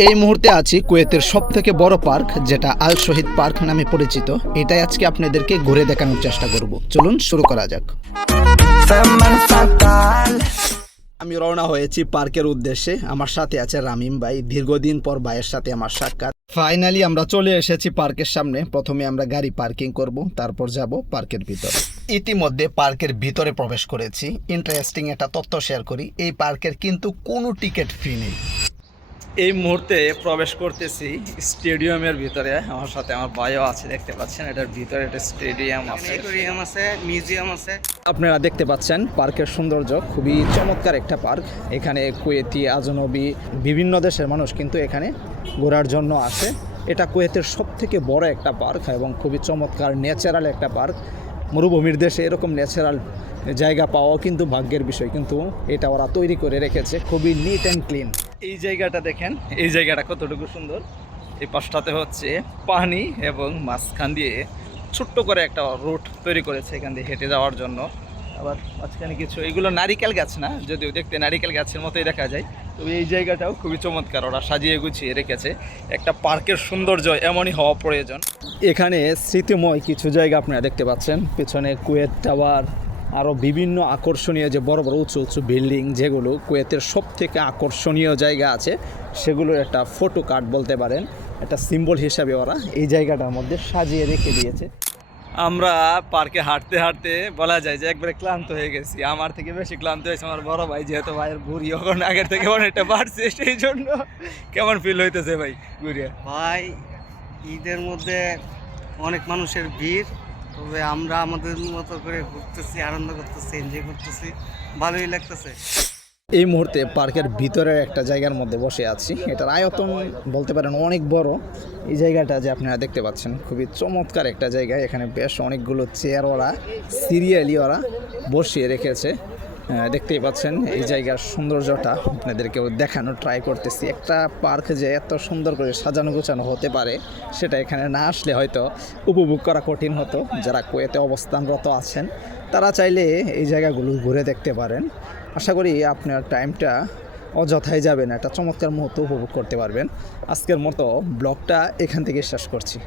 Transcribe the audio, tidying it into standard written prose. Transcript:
এই মুহূর্তে আছি কুয়েতের সবথেকে বড় পার্ক, যেটা আল শহীদ পার্ক নামে পরিচিত। এটাই আজকে আপনাদেরকে ঘুরে দেখানোর চেষ্টা করব। চলুন শুরু করা যাক। আমি রওনা হয়েছি পার্কের উদ্দেশ্যে। আমার সাথে আছে রামিম ভাই। দীর্ঘদিন পর ভাইয়ের সাথে আমার সাক্ষাৎ। ফাইনালি আমরা চলে এসেছি পার্কের সামনে। প্রথমে আমরা গাড়ি পার্কিং করব, তারপর যাব পার্কের ভিতরে। ইতিমধ্যে পার্কের ভিতরে প্রবেশ করেছি। ইন্টারেস্টিং একটা তথ্য শেয়ার করি, এই পার্কের কিন্তু কোনো টিকিট ফি নেই। এই মুহূর্তে প্রবেশ করতেছি স্টেডিয়ামের ভিতরে। আমার সাথে আমার ভাইও আছে, দেখতে পাচ্ছেন এটার ভিতরে একটা স্টেডিয়াম আছে, মিউজিয়াম আছে। আপনারা দেখতে পাচ্ছেন পার্কের সৌন্দর্য, খুবই চমৎকার একটা পার্ক। এখানে কুয়েতি, আজনবী, বিভিন্ন দেশের মানুষ কিন্তু এখানে ঘোরার জন্য আসে। এটা কুয়েতের সবথেকে বড় একটা পার্ক এবং খুবই চমৎকার ন্যাচারাল একটা পার্ক। মরুভূমির দেশে এরকম ন্যাচারাল জায়গা পাওয়াও কিন্তু ভাগ্যের বিষয়, কিন্তু এটা ওরা তৈরি করে রেখেছে, খুবই নিট অ্যান্ড ক্লিন। এই জায়গাটা দেখেন, এই জায়গাটা কতটুকু সুন্দর। এই পাশটাতে হচ্ছে পানি এবং মাঝখান দিয়ে ছোট্ট করে একটা রুট তৈরি করেছে এখান দিয়ে হেঁটে যাওয়ার জন্য। আবার মাঝখানে কিছু, এগুলো নারিকেল গাছ না, যদিও দেখতে নারিকেল গাছের মতোই দেখা যায়। তবে এই জায়গাটাও খুবই চমৎকার, ওরা সাজিয়ে গুছিয়ে রেখেছে। একটা পার্কের সৌন্দর্য এমনই হওয়া প্রয়োজন। এখানে স্মৃতিময় কিছু জায়গা আপনারা দেখতে পাচ্ছেন, পেছনে কুয়েত টাওয়ার, আরও বিভিন্ন আকর্ষণীয় যে বড় বড় উঁচু উঁচু বিল্ডিং, যেগুলো কুয়েতের সব থেকে আকর্ষণীয় জায়গা আছে, সেগুলোর একটা ফটো কার্ড বলতে পারেন, একটা সিম্বল হিসাবে ওরা এই জায়গাটার মধ্যে সাজিয়ে রেখে দিয়েছে। আমরা পার্কে হাঁটতে হাঁটতে বলা যায় যে একবারে ক্লান্ত হয়ে গেছি। আমার থেকে বেশি ক্লান্ত হয়েছে আমার বড় ভাই, যেহেতু ভাইয়ের ভুঁড়ি এখন আগের থেকে অনেকটা বাড়ছে, সেই জন্য। কেমন ফিল হইতেছে ভাই ঘুরিয়ে? ভাই, ঈদের মধ্যে অনেক মানুষের ভিড়, তবে আমরা আমাদের মতো করে ঘুরতেছি, আনন্দ করতেছি, এনজয় করতেছি, ভালোই লাগতেছে। এই মুহূর্তে পার্কের ভিতরের একটা জায়গার মধ্যে বসে আছি। এটার আয়তন বলতে পারেন অনেক বড়। এই জায়গাটা যে আপনারা দেখতে পাচ্ছেন, খুবই চমৎকার একটা জায়গা। এখানে বেশ অনেকগুলো চেয়ার ওরা সিরিয়ালি ওরা বসিয়ে রেখেছে। দেখতেই পাচ্ছেন এই জায়গার সৌন্দর্যটা আপনাদেরকেও দেখানোর ট্রাই করতেছি। একটা পার্ক যে এত সুন্দর করে সাজানো গোছানো হতে পারে, সেটা এখানে না আসলে হয়তো উপভোগ করা কঠিন হতো। যারা কুয়েতে অবস্থানরত আছেন তারা চাইলে এই জায়গাগুলো ঘুরে দেখতে পারেন। আশা করি আপনার টাইমটা অযথায় যাবে না, একটা চমৎকার মুহূর্ত উপভোগ করতে পারবেন। আজকের মতো ব্লগটা এখান থেকে শেষ করছি।